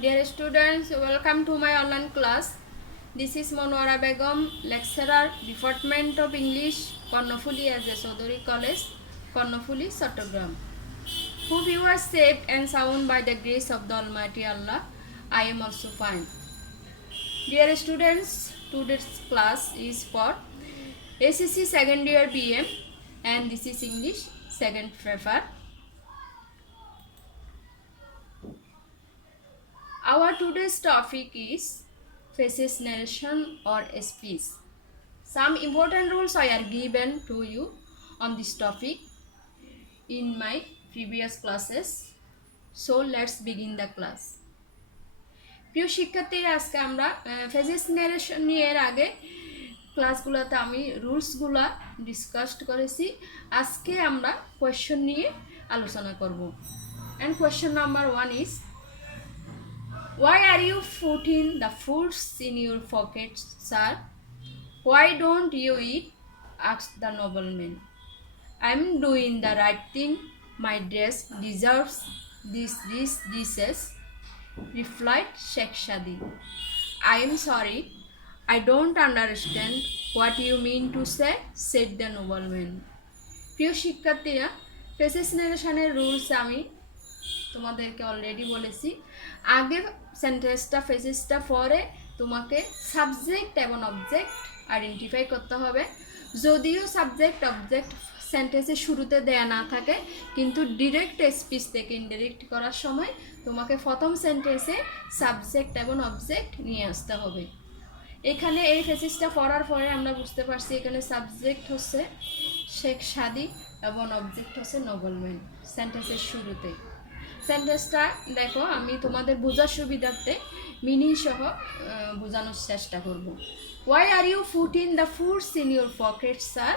Dear students, welcome to my online class. This is Monwara Begum, lecturer, Department of English, Kornofuli as a Sodori College, Kornofuli, Chattogram. Hope you are safe and sound by the grace of the Almighty Allah. I am also fine. Dear students, today's class is for SSC second year BM and this is English second paper. Our today's topic is faces narration or speech. Some important rules I are given to you on this topic in my previous classes. So let's begin the class. প্রিয় শিক্ষার্থীরা আজকে আমরা faces narration নিয়ে এর আগে ক্লাসগুলোতে আমি রুলসগুলো discussed করেছি। আজকে আমরা কোয়েশ্চন নিয়ে আলোচনা করব। And question number 1 is, why are you putting the foods in your pockets, sir? Why don't you eat? Asked the nobleman. I'm doing the right thing. My dress deserves these dishes, replied Sheikh Shadi. I am sorry, I don't understand what you mean to say, said the nobleman. প্রিয় শিক্ষার্থীরা, faces ন্যারেশনের rules আমি তোমাদেরকে already বলেছি। আগে সেন্টেন্সটা ফেসেসটা পরে তোমাকে subject এবং অবজেক্ট আইডেন্টিফাই করতে হবে। যদিও সাবজেক্ট অবজেক্ট সেন্টেন্সের শুরুতে দেয়া না থাকে, কিন্তু ডিরেক্ট স্পিচ থেকে ইনডিরেক্ট করার সময় তোমাকে প্রথম সেন্টেন্সে সাবজেক্ট এবং অবজেক্ট নিয়ে আসতে হবে। এখানে এই ফেসেসটা পড়ার পরে আমরা বুঝতে পারছি এখানে সাবজেক্ট হচ্ছে শেখ সাদি এবং অবজেক্ট হচ্ছে নবলম্যান সেন্টেন্সের শুরুতে। সেন্টেন্সটা দেখো, আমি তোমাদের বোঝার সুবিধার্থে মিনিং সহ বোঝানোর চেষ্টা করব। Why are you putting the foods in your pockets, sir?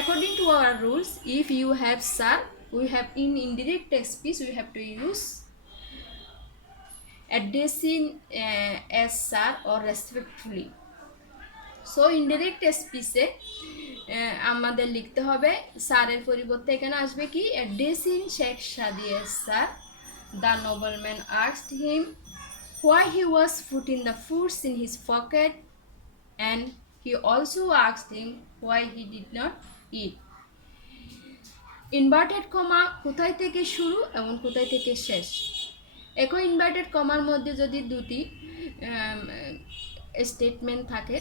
According to our rules, if you have sir, we have in indirect speech we have to use addressing as sir or respectfully. So indirect speech আমাদের লিখতে হবে স্যারের পরিবর্তে এখানে আসবে কি addressing Sheikh Shadi as sir. The nobleman asked him why he was putting the foods in his pocket, and he also asked him why he did not eat. Inverted comma কোথায় থেকে শুরু এবং কোথায় থেকে শেষ। একই ইনভার্টেড কমার মধ্যে যদি দুটি স্টেটমেন্ট থাকে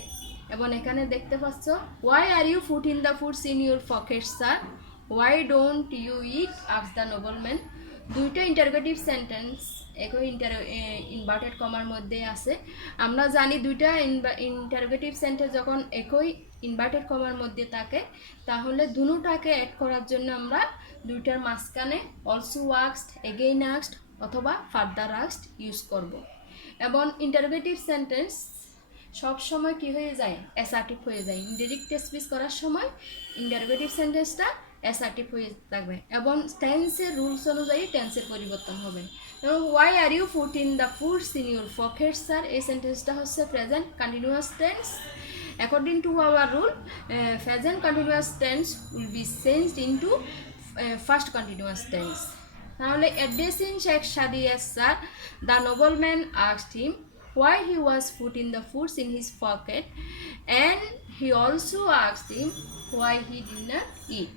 এবং এখানে দেখতে পাচ্ছ why are you putting the foods in your pockets, sir? Why don't you eat? asked the nobleman. দুইটা ইন্টারোগেটিভ সেন্টেন্স একই ইনভার্টেড কমার মধ্যে আছে। আমরা জানি দুইটা ইন্টারোগেটিভ সেন্টেন্স যখন একই ইনভার্টেড কমার মধ্যে থাকে তাহলে দুটোটাকে অ্যাড করার জন্য আমরা দুইটার মাঝখানে অলসো আস্কড, এগেইন আস্কড অথবা ফার্দার আস্কড ইউজ করব। এবং ইন্টারোগেটিভ সেন্টেন্স সব সময় কি হয়ে যায়, অ্যাসার্টিভ হয়ে যায়। ইনডিরেক্ট স্পিচ করার সময় ইন্টারোগেটিভ সেন্টেন্সটা অ্যাসার্টিভ হয়ে থাকবে এবং টেন্সের রুলস অনুযায়ী টেন্সের পরিবর্তন হবে। এবং why are you putting the foods in your pockets, sir, এই সেন্টেন্সটা হচ্ছে present continuous tense. According to our rule, present continuous tense will be changed into first continuous tense. তাহলে addressing Sheikh Saadi as sir, the nobleman asked him why he was putting the foods in his pocket, and he also asked him why he did not eat.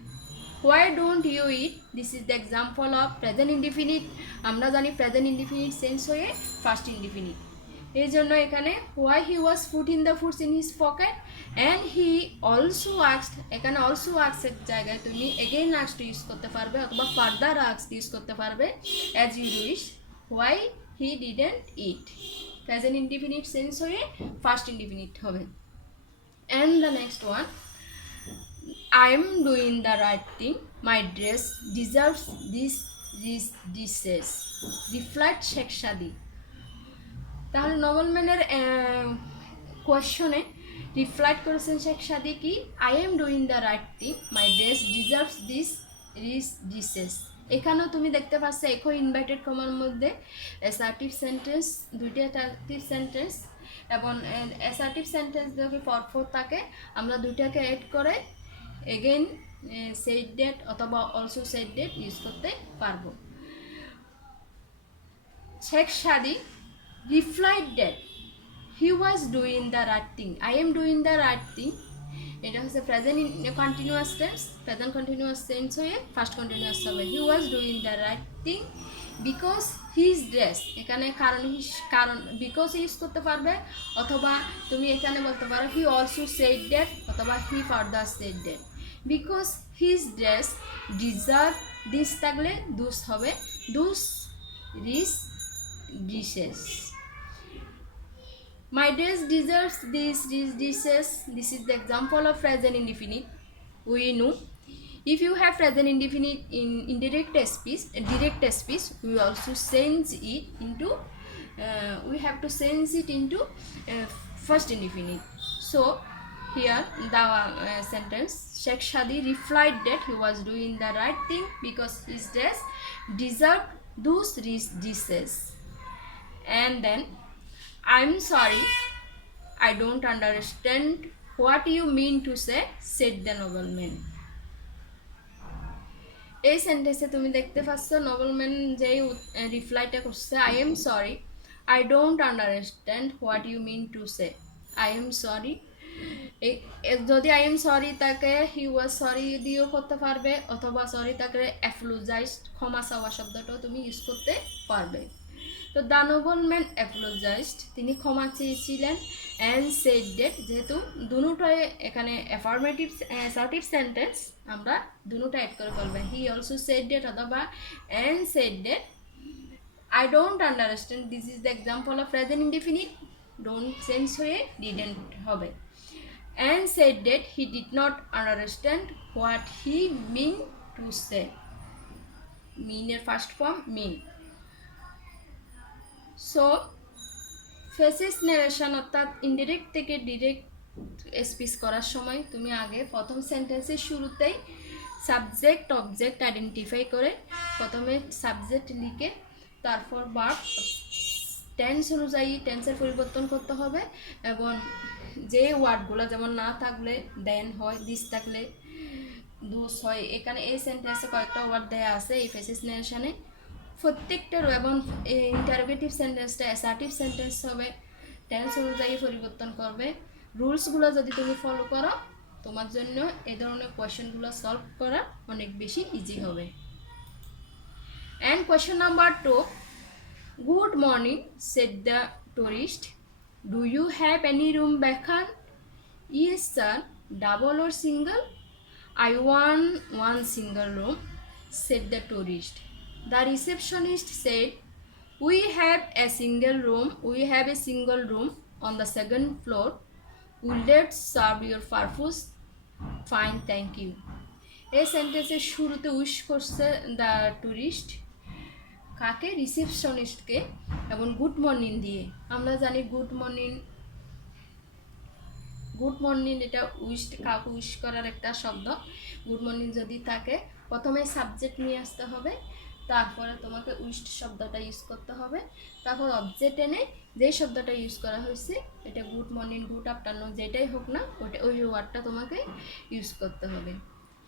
Why don't you eat? This is the example of present indefinite. আমরা জানি present indefinite change হয়ে first indefinite. এই জন্য এখানে why he was putting the foods in his pocket and he also asked, এখানে also asked এর জায়গায় তুমি again asked ইউজ করতে পারবে অথবা further asked ইউজ করতে পারবে as you wish. Why he didn't eat, present indefinite change হয়ে ফার্স্ট ইনডিফিনিট হবে। And the next one, I am doing the right thing. My dress deserves these dishes, replied Sheikh Shadi. তাহলে নবলম্যানের কোয়েশ্চনে reflect করেছেন শেখ সাদি কি, I am doing the right thing, my dress deserves this dishes. এখানেও তুমি দেখতে পাচ্ছ একই ইনভার্টেড কমার মধ্যে অ্যাসার্টিভ সেন্টেন্স, দুইটা অ্যাসার্টিভ সেন্টেন্স এবং অ্যাসার্টিভ সেন্টেন্স যদি পরপর থাকে আমরা দুইটাকে অ্যাড করে এগেইন সেড ডেট অথবা অলসো সেড ডেট ইউজ করতে পারবো। শেখ সাদি replied that he was doing the right thing. I am doing the right thing. এটা হচ্ছে present continuous tense, present continuous tense হয়ে ফার্স্ট কন্টিনিউয়াস হবে। He was doing the right thing because his dress, এখানে কারণ because use করতে পারবে, অথবা তুমি এখানে বলতে পারো হি অলসো সেড দ্যাট, অথবা হি further said that. Because his dress deserve this থাকলে দুস হবে, দুস রিস dishes. My dress deserves these dishes. This is the example of present indefinite. We know if you have present indefinite in indirect speech, we also change it into. We have to change it into first indefinite. So here the sentence: Sheikh Shadi replied that he was doing the right thing because his dress deserved those dishes. And then, I'm sorry, I don't understand what you mean to say, said the nobleman. এই সেন্টেন্সে তুমি দেখতে পাচ্ছ নবলম্যান যেই রিপ্লাইটা করছে, I am sorry, I don't understand what you mean to say. I am sorry, যদি I am sorry তাকে হি ওয়াজ সরি দিয়েও করতে পারবে, অথবা সরি তাকে অ্যাপোলোজাইজড, ক্ষমা চাওয়া শব্দটাও তুমি ইউজ করতে পারবে। তো দ্য নোবেলম্যান অ্যাপোলোজাইজড, তিনি ক্ষমা চেয়েছিলেন, অ্যান্ড সেড ডেট, যেহেতু দুটোটাই এখানে অ্যাফার্মেটিভ অ্যাসার্টিভ সেন্টেন্স, আমরা দুটোটা অ্যাড করে ফেলবে। হি অলসো সেড ডেট অথবা and said that. I don't understand, this is the example of present indefinite, don't change হয়ে ডিডেন্ট হবে। And said that he did not understand what he mean to say, মিনের first form mean. So ফেসেস narration অর্থাৎ indirect থেকে direct speech করার সময় তুমি আগে প্রথম সেন্টেন্সের শুরুতেই সাবজেক্ট অবজেক্ট আইডেন্টিফাই করে প্রথমে সাবজেক্ট লিখে তারপর ভার্ব টেন্স অনুযায়ী টেন্সের পরিবর্তন করতে হবে, এবং যে ওয়ার্ডগুলো যেমন না থাকলে দেন হয়, দিস থাকলে দুস হয়। এখানে এই সেন্টেন্সে কয়েকটা ওয়ার্ড দেওয়া আছে এই ফেসেস নারেশনে, প্রত্যেকটার, এবং ইন্টারোগেটিভ সেন্টেন্সটা অ্যাসার্টিভ সেন্টেন্স হবে, টেন্স অনুযায়ী পরিবর্তন করবে। রুলসগুলো যদি তুমি ফলো করো তোমার জন্য এই ধরনের কোয়েশ্চেনগুলো সলভ করা অনেক বেশি ইজি হবে। And question number 2, good morning said the tourist, do you have any room vacant? Yes sir, double or single? I want one single room, said the tourist. The receptionist said, we have a single room on the second floor. Would that serve your purpose? Fine, thank you. এই সেন্টেন্সের শুরুতে wish করছে the tourist, কাকে? রিসেপশনিস্টকে, এবং good morning দিয়ে। আমরা জানি good morning এটা কাউকে উইশ করার একটা শব্দ। গুড মর্নিং যদি থাকে প্রথমে সাবজেক্ট নিয়ে আসতে হবে, তারপরে তোমাকে উইশড শব্দটা ইউজ করতে হবে, তারপর অবজেক্ট এনে যেই শব্দটা ইউজ করা হয়েছে, এটা গুড মর্নিং, গুড আফটারনুন যেটাই হোক না, ওই ওয়ার্ডটা তোমাকে ইউজ করতে হবে।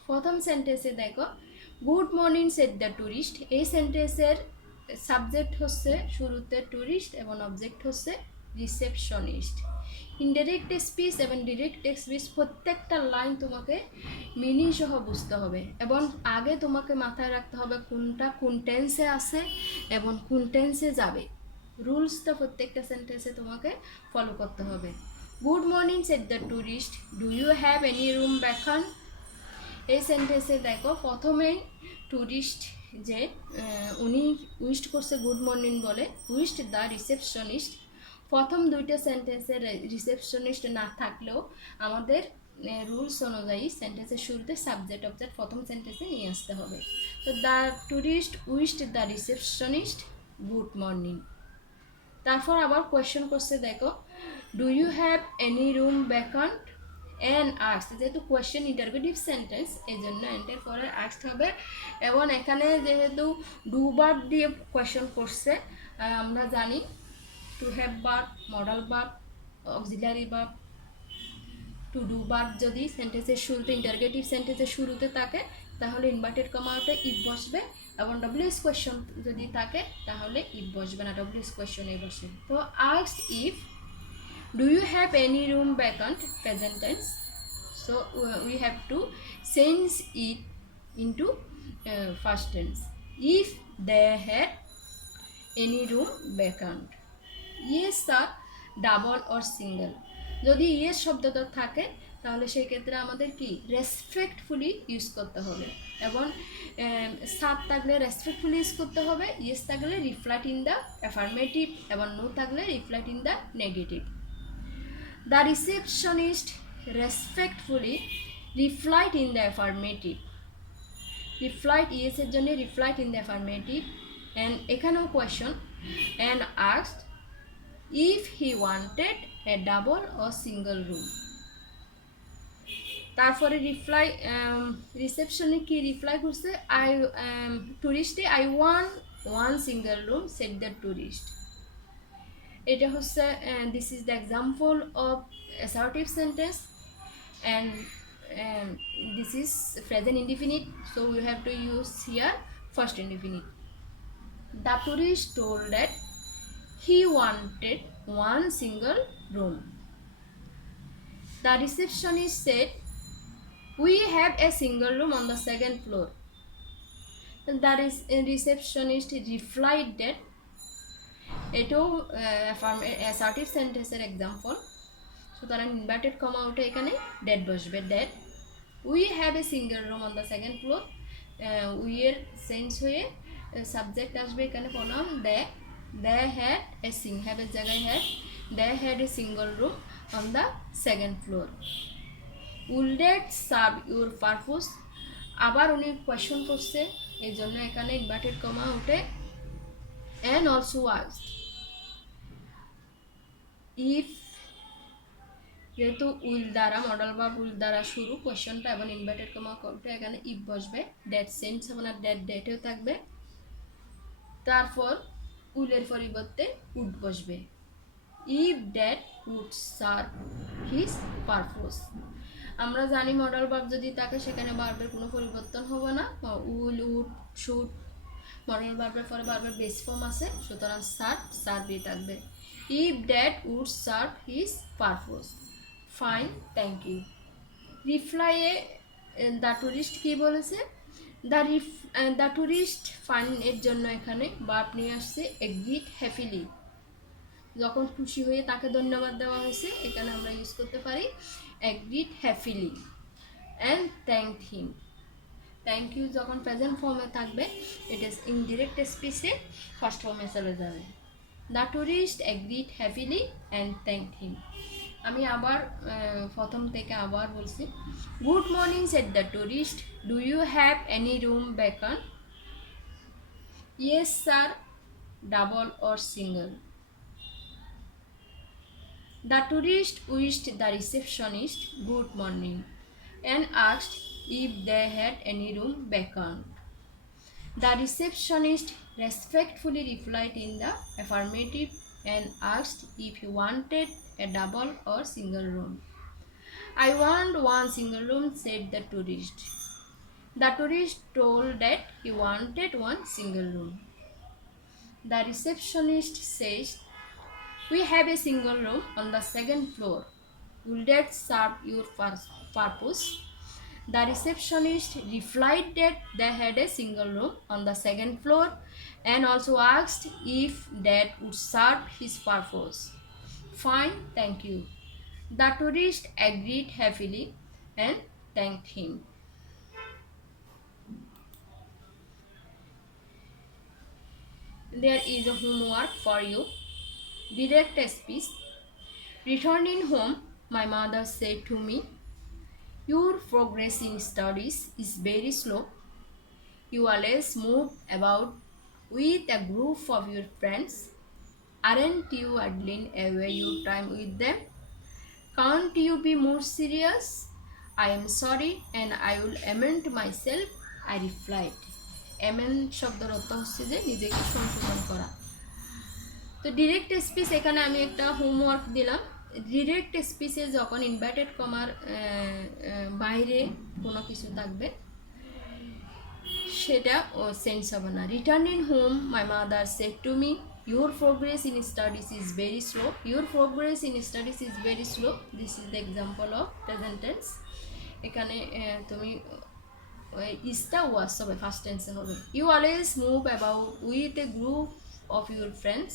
প্রথম সেন্টেন্সে দেখো good morning said the tourist, এই সেন্টেন্সের সাবজেক্ট হচ্ছে শুরুতে টুরিস্ট এবং অবজেক্ট হচ্ছে রিসেপশনিস্ট। ইনডাইরেক্ট স্পিচ এবং ডিরেক্ট স্পিচ প্রত্যেকটা লাইন তোমাকে মিনিং সহ বুঝতে হবে, এবং আগে তোমাকে মাথায় রাখতে হবে কোনটা কোন টেন্সে আছে এবং কোন টেন্সে যাবে। রুলসটা প্রত্যেকটা সেন্টেন্সে তোমাকে ফলো করতে হবে। Good morning said the tourist, do you have any room vacant? এই সেন্টেন্সে দেখো প্রথমেই টুরিস্ট যে উনি উইশড করছে গুড মর্নিং বলে, উইশড দ্য রিসেপশনিস্ট। প্রথম দুইটা সেন্টেন্সের রিসেপশনিস্ট না থাকলেও আমাদের রুলস অনুযায়ী সেন্টেন্সের শুরুতে সাবজেক্ট অবজেক্ট প্রথম সেন্টেন্সে নিয়ে আসতে হবে। তো the tourist wished the receptionist good morning. তারপর আবার কোয়েশ্চেন করছে দেখো, do you have any room vacant? And asked, যেহেতু কোয়েশ্চেন ইন্টারোগেটিভ সেন্টেন্স এই জন্য এন্টের পরে আস্কড হবে, এবং এখানে যেহেতু ডু ভার্ব দিয়ে কোয়েশ্চেন করছে, আমরা জানি to have verb, modal verb, auxiliary verb, to do verb যদি সেন্টেন্সের শুরুতে ইন্টারোগেটিভ সেন্টেন্সের শুরুতে থাকে তাহলে ইনভার্টেড কমাতে ইট বসবে, এবং ডব্লিউএস কোয়েশ্চন যদি থাকে তাহলে ইফ বসবে না, ডব্লিউএস কোয়েশ্চনে বসে। তো asked if do you have any room vacant, present tense, so we have to change it into past tense. If they had any room vacant, yes sir, double or single. যদি yes শব্দটা থাকে তাহলে সেই ক্ষেত্রে আমাদের কি respectfully use করতে হবে, এবং সাব থাকলে রেসপেক্টফুলি ইউজ করতে হবে, ইয়েস থাকলে রিফ্লেক্ট ইন দ্য অ্যাফার্মেটিভ, এবং নো থাকলে reflect in the negative. The receptionist respectfully replied in the affirmative. Replied yes এর জন্য replied in the affirmative, and এখানেও question, and asked if he wanted a double or single room. তারপরে reply রিসেপশনে কি reply করছে, I টুরিস্টে I want one single room said the tourist. এটা হচ্ছে this is the example of assertive sentence, and this is present indefinite, so we have to use here first indefinite. The tourist told that he wanted one single room. The receptionist said we have a single room on the second floor. The receptionist replied that, এটাও assertive সেন্টেন্সের example, সুতরাং inverted comma উঠে এখানে that বসবে, that we have a single room on the second floor, we এর change হয়ে subject আসবে এখানে pronoun they, they had a have এর জায়গায় had, they had a single room on the second floor. Will that serve your purpose, আবার উনি question করছে এই জন্য এখানে ইনভার্টেড কমা উঠে, অ্যান্ড অলসো আস্কড, ইফ যেহেতু উইল দ্বারা মডেল বা উইল দ্বারা শুরু কোয়েশ্চনটা, এবং ইনভার্টেড কমা উঠে এখানে ইফ বসবে, ডেট চেঞ্জ হবে না, ডেট ডেটেও থাকবে, তারপর উইলের পরিবর্তে উড বসবে, if that would serve his purpose. আমরা জানি মডেল ভার্ব যদি থাকে সেখানে ভার্বের কোনো পরিবর্তন হবে না, উইল উড শুড, মডেল ভার্বের পরে ভার্বের বেস ফর্ম আছে, সুতরাং সার্ভ সার্ভই থাকবে, if that would serve his purpose. Fine, thank you. রিপ্লাইয়ে দ্য টুরিস্ট কী বলেছে, দ্য টুরিস্ট ফাইন এর জন্য এখানে ভার্ব নিয়ে আসছে এগ্রিড হ্যাপিলি, যখন খুশি হয়ে তাকে ধন্যবাদ দেওয়া হয়েছে এখানে আমরা ইউজ করতে পারি agreed happily, and thanked him. Thank you যখন প্রেজেন্ট ফর্মে থাকবে ইট ইজ ইনডিরেক্ট স্পিচে ফার্স্ট ফর্মে চলে যাবে। The tourist agreed happily and thanked him. আমি আবার প্রথম থেকে আবার বলছি, good morning said the tourist, do you have any room vacant, yes sir, double or single. The tourist wished the receptionist good morning and asked if they had any room vacant. The receptionist respectfully replied in the affirmative and asked if he wanted a double or single room. I want one single room, said the tourist. The tourist told that he wanted one single room. The receptionist says, we have a single room on the second floor. Will that serve your purpose? The receptionist replied that they had a single room on the second floor and also asked if that would serve his purpose. Fine, thank you. The tourist agreed happily and thanked him. There is a homework for you. Direct speech. Returning home, my mother said to me, your progress in studies is very slow. You always move about with a group of your friends. Aren't you idling away your time with them? Can't you be more serious? I am sorry and I will amend myself, I replied. Amend শব্দের অর্থ হচ্ছে যে নিজেকে সংশোধন করা। তো direct speech এখানে আমি একটা হোমওয়ার্ক দিলাম। ডিরেক্ট স্পিচে যখন ইনভার্টেড কমার বাইরে কোনো কিছু থাকবে সেটা সেন্স হবে না। Returning home my mother said to me your progress in studies is very slow, your progress in studies is very slow, this is the example of present tense. এখানে তুমি ইজটা ওয়াজ হবে, ফার্স্ট টেন্সে হবে। You always move about with a group of your friends,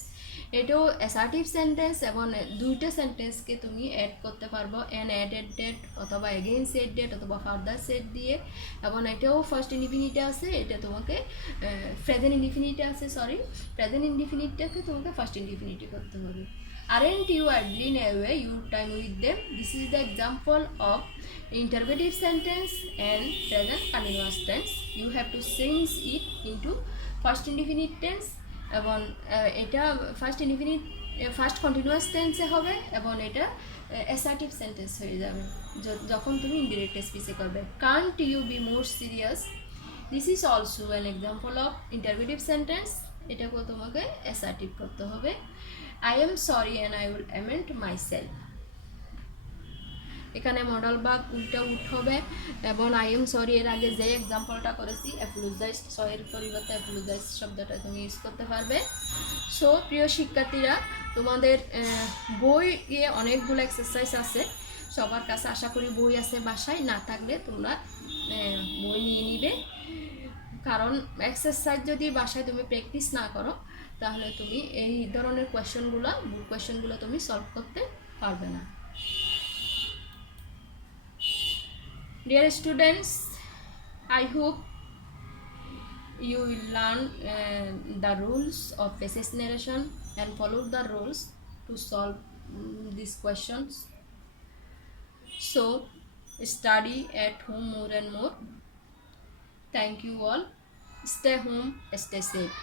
এটাও assertive sentence এবং দুইটা সেন্টেন্সকে তুমি অ্যাড করতে পারবো, অ্যান অ্যাডেড ডেট অথবা এগেইন সেড ডেট অথবা ফার্দার সেড দিয়ে, এবং এটাও ফার্স্ট ইনডিফিনিটে আছে, এটা তোমাকে প্রেজেন্ট ইনডিফিনিটে আছে, সরি প্রেজেন্ট ইনডিফিনিটটাকে তোমাকে ফার্স্ট ইনডিফিনিটে করতে হবে। Aren't you idling away your time with them? This is the example of interrogative sentence and present continuous tense. You have to change it into first indefinite tense এবং এটা first indefinite first continuous টেন্সে হবে এবং এটা assertive sentence হয়ে যাবে যখন তুমি ইনডিরেক্ট স্পিচে করবে। Can't you be more serious, this is also an example of interrogative sentence, এটাকেও তোমাকে অ্যাসার্টিভ করতে হবে। I am sorry and I will amend my self, এখানে মডাল বা উল্টা উঠ হবে এবং আই এম সরি এর আগে যে এক্সাম্পলটা করেছি অ্যাপোলোজাইজ, সয়ের পরিবর্তে অ্যাপোলোজাইজ শব্দটা তুমি ইউজ করতে পারবে। সো প্রিয় শিক্ষার্থীরা, তোমাদের বইয়ে অনেকগুলো এক্সারসাইজ আছে, সবার কাছে আশা করি বই আছে, বাসায় না থাকলে তোমরা বই নিয়ে নিবে, কারণ এক্সারসাইজ যদি বাসায় তুমি প্র্যাকটিস না করো তাহলে তুমি এই ধরনের কোয়েশ্চেনগুলো বুক কোয়েশ্চেনগুলো তুমি সলভ করতে পারবে না। Dear students, I hope you will learn the rules of passage narration and follow the rules to solve these questions. So, study at home more and more. Thank you all. Stay home, stay safe.